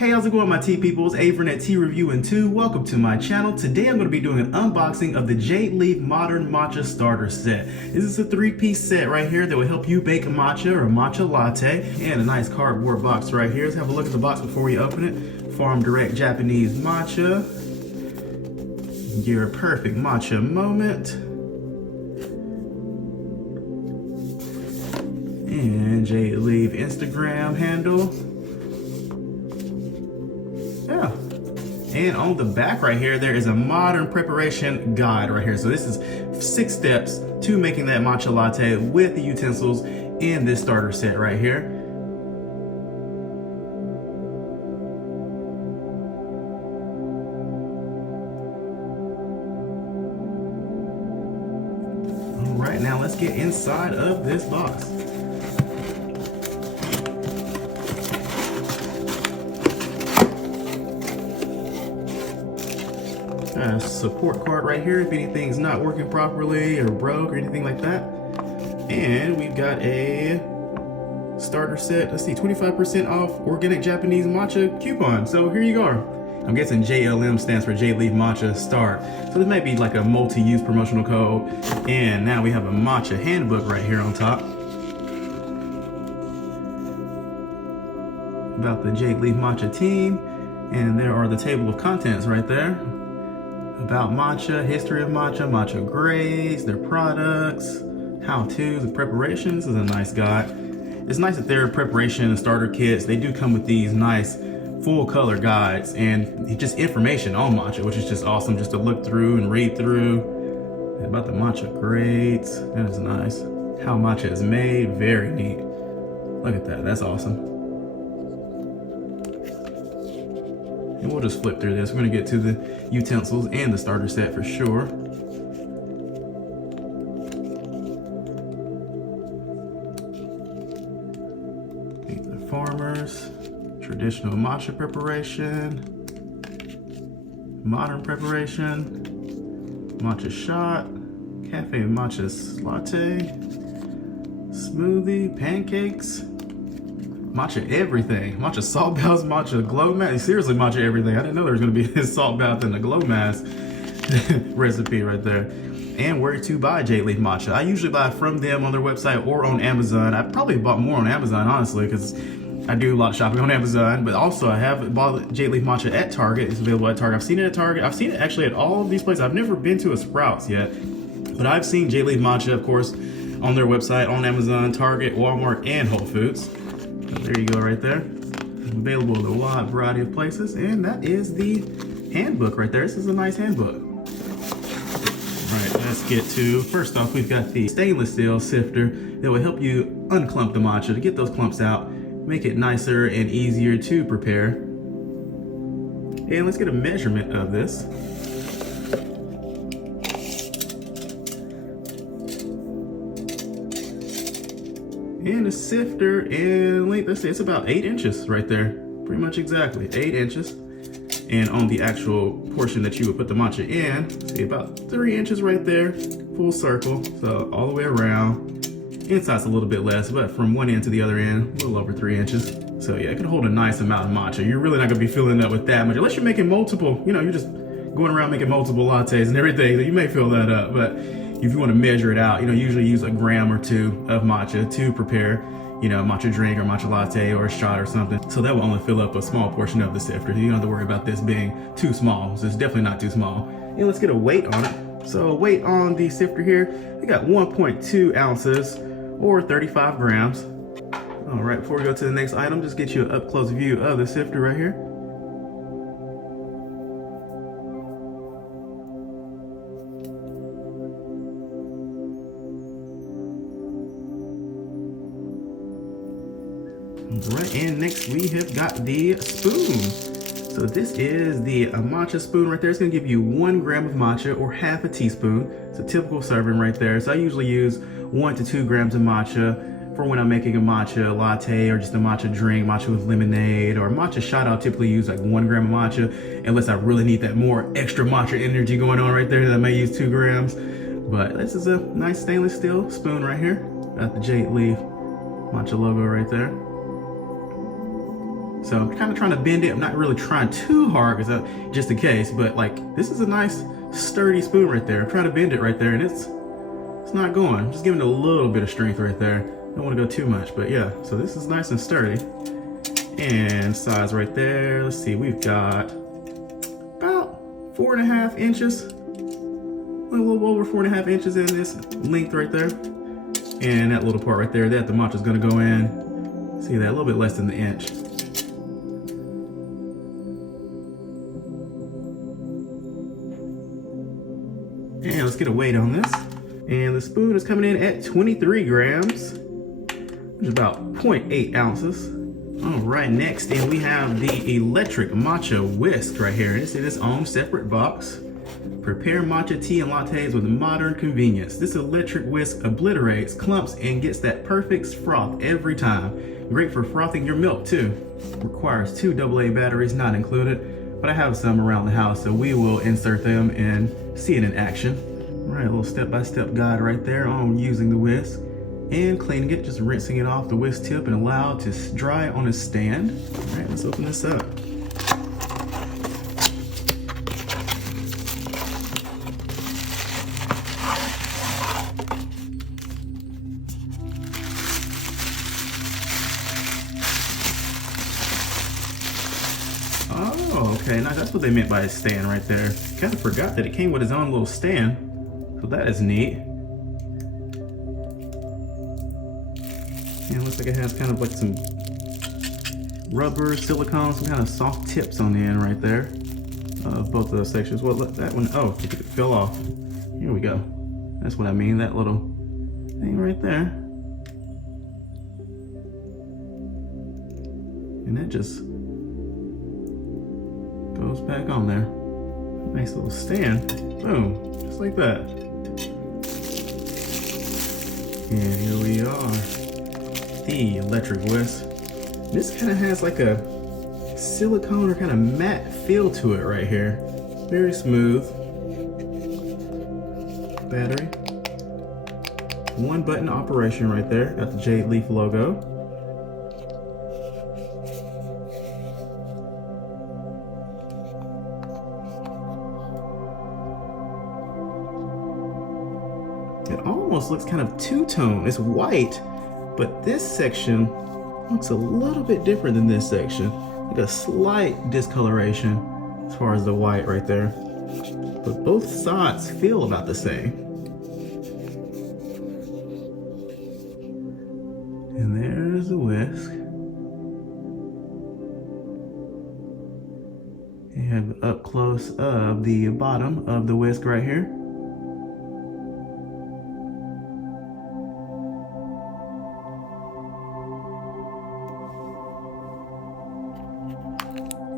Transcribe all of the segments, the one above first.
Hey, how's it going, my tea peoples? Avern at Tea Review and 2. Welcome to my channel. Today I'm going to be doing an unboxing of the Jade Leaf Modern Matcha Starter Set. This is a 3-piece set right here that will help you bake a matcha or a matcha latte. And a nice cardboard box right here. Let's have a look at the box before we open it. Farm Direct Japanese Matcha. Your perfect matcha moment. And Jade Leaf Instagram handle. Yeah. And on the back right here, there is a modern preparation guide right here. So this is 6 steps to making that matcha latte with the utensils in this starter set right here. All right, now let's get inside of this box. Support card right here if anything's not working properly or broke or anything like that. And we've got a starter set, let's see, 25% off organic Japanese matcha coupon. So here you go. I'm guessing JLM stands for Jade Leaf Matcha Start. So this may be like a multi-use promotional code. And now we have a Matcha Handbook right here on top. About the Jade Leaf Matcha team. And there are the table of contents right there. About matcha, history of matcha, matcha grades, their products, how-tos, and preparations. This is a nice guide. It's nice that their preparation and starter kits, they do come with these nice full color guides and just information on matcha, which is just awesome just to look through and read through. About the matcha grades, that is nice. How matcha is made, very neat. Look at that, that's awesome. And we'll just flip through this. We're gonna get to the utensils and the starter set for sure. The farmers, traditional matcha preparation, modern preparation, matcha shot, cafe matcha latte, smoothie, pancakes, matcha everything. Matcha salt baths, matcha glow mask. Seriously, matcha everything. I didn't know there was going to be a salt bath and a glow mask recipe right there. And where to buy Jade Leaf Matcha. I usually buy from them on their website or on Amazon. I probably bought more on Amazon, honestly, because I do a lot of shopping on Amazon. But also, I have bought Jade Leaf Matcha at Target. It's available at Target. I've seen it at Target. I've seen it actually at all of these places. I've never been to a Sprouts yet. But I've seen Jade Leaf Matcha, of course, on their website, on Amazon, Target, Walmart, and Whole Foods. There you go right there. Available in a wide variety of places. And that is the handbook right there. This is a nice handbook. All right, let's get to, first off, we've got the stainless steel sifter that will help you unclump the matcha to get those clumps out, make it nicer and easier to prepare. And let's get a measurement of this. And a sifter in length, let's say it's about 8 inches right there. Pretty much exactly, 8 inches. And on the actual portion that you would put the matcha in, see about 3 inches right there, full circle. So all the way around. Inside's a little bit less, but from one end to the other end, a little over 3 inches. So yeah, it can hold a nice amount of matcha. You're really not gonna be filling up with that much, unless you're making multiple, you know, you're just going around making multiple lattes and everything, you may fill that up. But if you want to measure it out, you know, usually use a gram or 2 of matcha to prepare, you know, matcha drink or matcha latte or a shot or something. So that will only fill up a small portion of the sifter. You don't have to worry about this being too small. So it's definitely not too small. And let's get a weight on it. So weight on the sifter here, we got 1.2 ounces or 35 grams. All right, before we go to the next item, just get you an up close view of the sifter right here. Right, and next we have got the spoon. So this is the matcha spoon right there. It's gonna give you 1 gram of matcha or half a teaspoon. It's a typical serving right there. So I usually use 1 to 2 grams of matcha for when I'm making a matcha latte or just a matcha drink, matcha with lemonade or matcha shot. I'll typically use like 1 gram of matcha unless I really need that more extra matcha energy going on right there. Then I may use 2 grams. But this is a nice stainless steel spoon right here. Got the Jade Leaf matcha logo right there. So I'm kind of trying to bend it. I'm not really trying too hard because just in case, but like this is a nice sturdy spoon right there. I'm trying to bend it right there and it's not going. I'm just giving it a little bit of strength right there. Don't want to go too much, but yeah. So this is nice and sturdy. And size right there. Let's see, we've got about 4.5 inches. A little over 4.5 inches in this length right there. And that little part right there, that the matcha's gonna go in. See that, a little bit less than the inch. And let's get a weight on this. And the spoon is coming in at 23 grams, which is about 0.8 ounces. All right, next, and we have the electric matcha whisk right here. It's in its own separate box. Prepare matcha tea and lattes with modern convenience. This electric whisk obliterates clumps and gets that perfect froth every time. Great for frothing your milk too. Requires 2 AA batteries, not included, but I have some around the house, so we will insert them and see it in action. All right, a little step-by-step guide right there on using the whisk and cleaning it, just rinsing it off the whisk tip and allow it to dry on a stand. All right, let's open this up. Oh, okay, now that's what they meant by a stand right there. Kind of forgot that it came with its own little stand, so that is neat. And it looks like it has kind of like some rubber, silicone, some kind of soft tips on the end right there of both of those sections. Well, that one, oh, it fell off. Here we go. That's what I mean, that little thing right there. And that just goes back on there. Nice little stand. Boom, just like that. And here we are. The electric whisk. This kind of has like a silicone or kind of matte feel to it right here. Very smooth. Battery. 1 button operation right there. Got the Jade leaf logo. It almost looks kind of two-tone. It's white, but this section looks a little bit different than this section. Like a slight discoloration as far as the white right there. But both sides feel about the same. And there's the whisk. You have up close of the bottom of the whisk right here.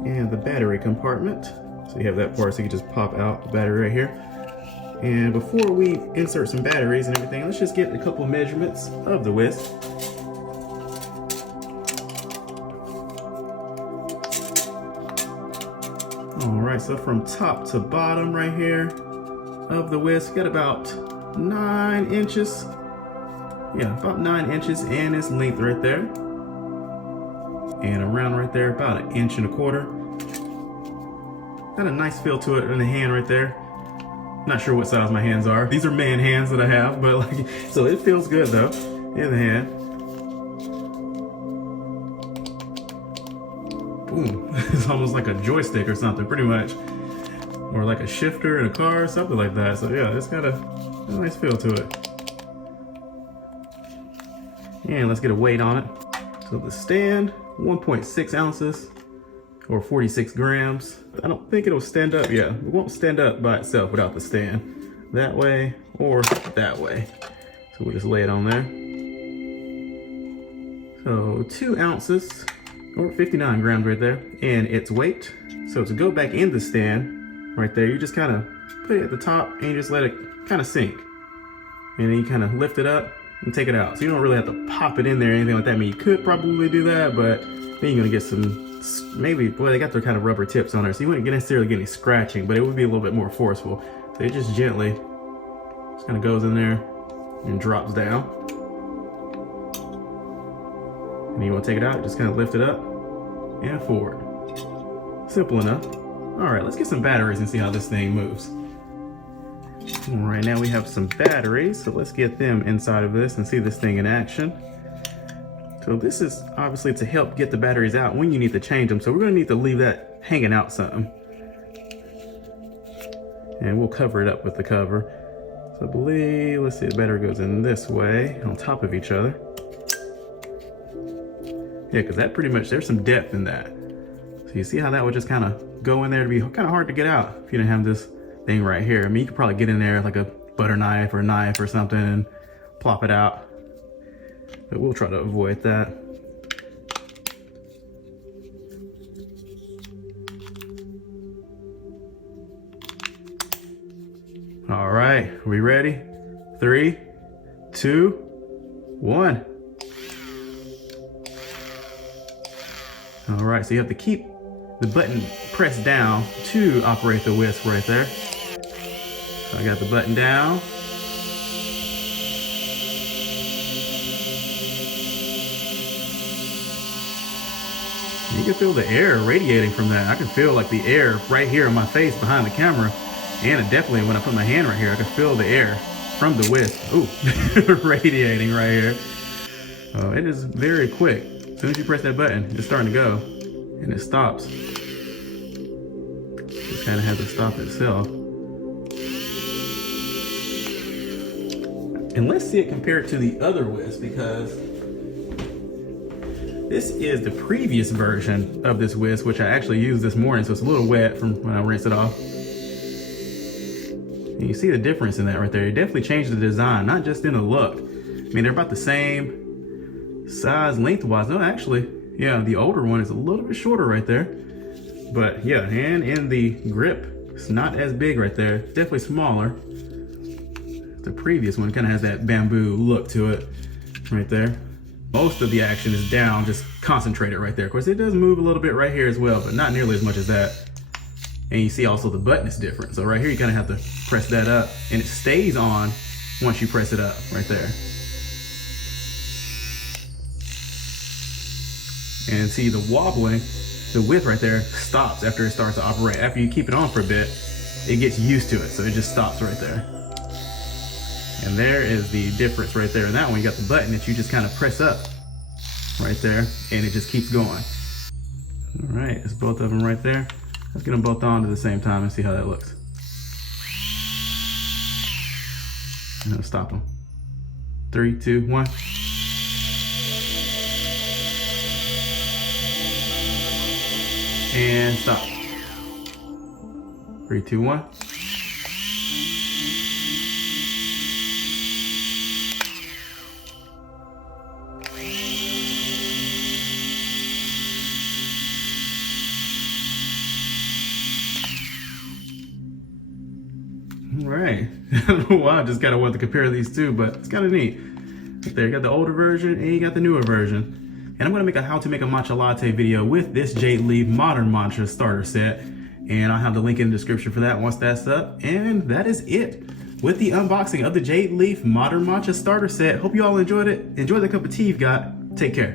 And the battery compartment. So you have that part, so you can just pop out the battery right here. And before we insert some batteries and everything, let's just get a couple measurements of the whisk. All right, so from top to bottom right here of the whisk, got about 9 inches. Yeah, about 9 inches in its length right there. And around right there, about 1.25 inches. Got a nice feel to it in the hand right there. Not sure what size my hands are. These are man hands that I have, but like, so it feels good though in the hand. Boom, it's almost like a joystick or something, pretty much. Or like a shifter in a car, something like that. So yeah, it's got a nice feel to it. And let's get a weight on it. So the stand, 1.6 ounces or 46 grams. I don't think it'll stand up. Yeah, it won't stand up by itself without the stand. That way or that way. So we'll just lay it on there. So 2 ounces or 59 grams right there and its weight. So to go back in the stand right there, you just kind of put it at the top and you just let it kind of sink. And then you kind of lift it up and take it out. So you don't really have to pop it in there or anything like that. I mean, you could probably do that, but then you're gonna get some, maybe, boy, they got their kind of rubber tips on there, so you wouldn't necessarily get any scratching, but it would be a little bit more forceful. So it just gently just kind of goes in there and drops down. And you want to take it out, just kind of lift it up and forward. Simple enough. All right, let's get some batteries and see how this thing moves. All right, now we have some batteries, so let's get them inside of this and see this thing in action. So this is obviously to help get the batteries out when you need to change them. So we're gonna need to leave that hanging out some. And we'll cover it up with the cover. So I believe, let's see, the battery goes in this way on top of each other. Yeah, because that pretty much, there's some depth in that. So you see how that would just kind of go in there to be kind of hard to get out if you didn't have this thing right here. I mean, you could probably get in there like a butter knife or a knife or something and plop it out. But we'll try to avoid that. All right, are we ready? 3, 2, 1. All right, so you have to keep the button pressed down to operate the whisk right there. So I got the button down. You can feel the air radiating from that. I can feel like the air right here on my face behind the camera. And it definitely, when I put my hand right here, I can feel the air from the whisk. Ooh, radiating right here. It is very quick. As soon as you press that button, it's starting to go. And it stops. Just kind of has to stop itself. And let's see it compared to the other whisk, because this is the previous version of this whisk, which I actually used this morning, so it's a little wet from when I rinsed it off. And you see the difference in that right there. It definitely changed the design, not just in the look. I mean, they're about the same size lengthwise. No, actually, yeah, the older one is a little bit shorter right there. But yeah, and in the grip, it's not as big right there. It's definitely smaller. The previous one kind of has that bamboo look to it right there. Most of the action is down, just concentrated right there. Of course, it does move a little bit right here as well, but not nearly as much as that. And you see also the button is different. So right here, you kind of have to press that up and it stays on once you press it up right there. And see the wobbling, the width right there stops after it starts to operate. After you keep it on for a bit, it gets used to it. So it just stops right there. And there is the difference right there. In that one, you got the button that you just kind of press up right there and it just keeps going. All right, it's both of them right there. Let's get them both on at the same time and see how that looks. And I'll stop them. 3, 2, 1. And stop. 3, 2, 1. All right. I don't know why I just kind of want to compare these two, but it's kind of neat. Right there, you got the older version and you got the newer version. And I'm going to make a how to make a matcha latte video with this Jade Leaf Modern Matcha starter set. And I'll have the link in the description for that once that's up. And that is it with the unboxing of the Jade Leaf Modern Matcha starter set. Hope you all enjoyed it. Enjoy the cup of tea you've got. Take care.